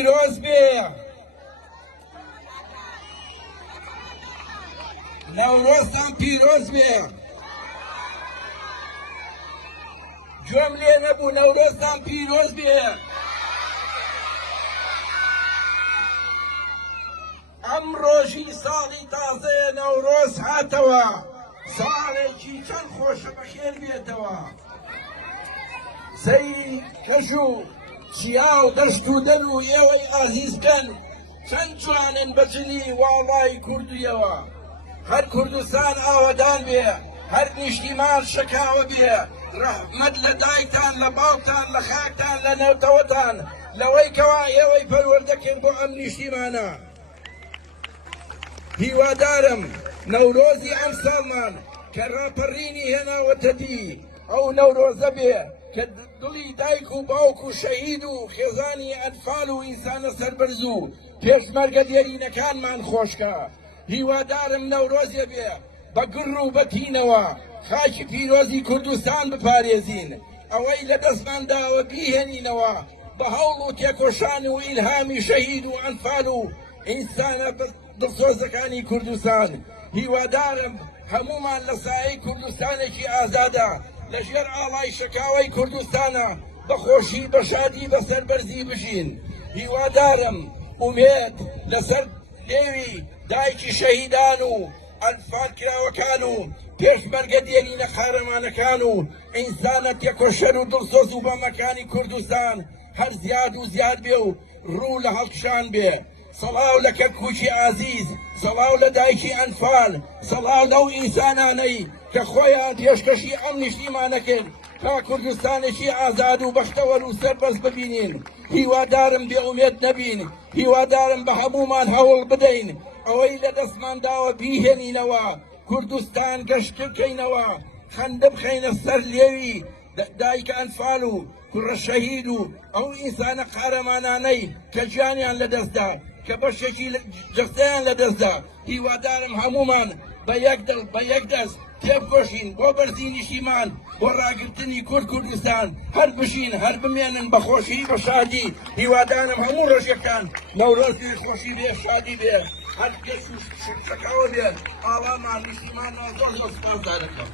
پیرۆز بێ نەورۆزتان پیرۆز بێ گوێم لێ نەبوو نەورۆزتان پیرۆز بێ ئەم ڕۆژی ساڵی تازەیە نەورۆز هاتەوە ساڵێکی چەند خۆشە بەخێر بێتەوە سەیری کەژ و چیا و دەشت و دەن و ئێوەی ئازیزکەن چەند جوانن بەجلی واڵای کوردیەوە هەر کوردستان ئاوەدان بێ هەر نیشتیمان شەکاوە بێ ڕەحمەت لە دایکتان لە باوکتان لە خاکتان لە نەوتەوەتان لەوەی کەوا ئێوەی پەروەردەکەن بۆ ئەم نیشتیمانە هیوادارم نەورۆزی ئەم ساڵمان کە ڕاپەڕینی هێناوەتە دی ئەو نەورۆزە بێ کە دڵی دایک و باوک و شەهید و خێزانی ئەنفال و ئینسانە سەربەرز و پێشمەرگە دێرینەکانمان خۆشکە هیوادارم نەورۆزێ بێ بە گڕ و بەتینەوە خاکی پیرۆزی کوردستان بپارێزین ئەوەی لە دەستمان داوە بیهێنینەوە بە هەوڵ و تێکۆشان و ئیلهامی شەهید و ئەنفال و ئینسانە دڵسۆزەکانی کوردستان هیوادارم هەمومان لە سایەی کوردستانێکی ئازادە لەژێر ئاڵای شەکاوەی کوردستانە بەخۆشی بە شادی بە سەربەرزی بژین هیوادارم ئومێد لەسەر لێوی دایکی شەهیدان و ئەنفال کراوەکان و پێشمەرگە دێنینە قارەمانەکان و ئینسانە تێکۆشەر و دڵسۆز و بەمەکانی کوردستان هەر زیاد و زیاد بێ و ڕوو لە هەڵکشان بێ سەڵاو لە کەکووکی ئازیز سەڵاو لە دایکی ئەنفال سەڵاو لەو ئینسانانەی کە خۆیان پێشکەشی ئەم نیشتیمانەکرد تا کوردستانێکی ئازاد و بەختەوەر و سەربەز ببینین هیوادارم بێئومێد نەبین هیوادارم بە هەمومان هەوڵ بدەین ئەوەی لە دەستمان داوە بیهێنینەوە کوردستان گەشت بکەینەوە خەندە بخەینە سەر لێوی دایکە ئەنفال و کوڕە شەهید و ئەو ئینسانە قارەمانانەی کە گیانیان لەدەستدا کە بەشێکی جەستەیان لەدەستدا هیوادارم هەمومان بە یەک دڵ بە یەک دەست تێبکۆشین بۆ بەرزی نیشتیمان بۆ ڕاگرتنی کوردستان هەر بژین هەر بمێنن بە خۆشی بە شادی هیوادارم هەموو ڕۆژەکان نەورۆزی خۆشی بێ شادی بێ هەر کەس و شەکاوە بێ ئاڵامان نیشتیمان زۆر زۆر سپاسدارەکەم